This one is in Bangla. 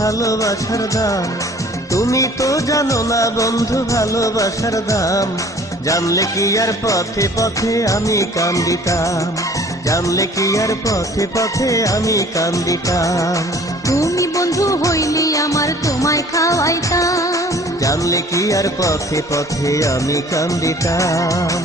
ভালোবাসার দাম। তুমি তো জানো না বন্ধু ভালোবাসার দাম। জানলে কি আর পথে পথে আমি কান্দিতাম, জানলে কি আর পথে পথে আমি কান্দিতাম। তুমি বন্ধু হইলি আমার তোমায় খাওয়াইতাম, জানলে কি আর পথে পথে আমি কান্দিতাম।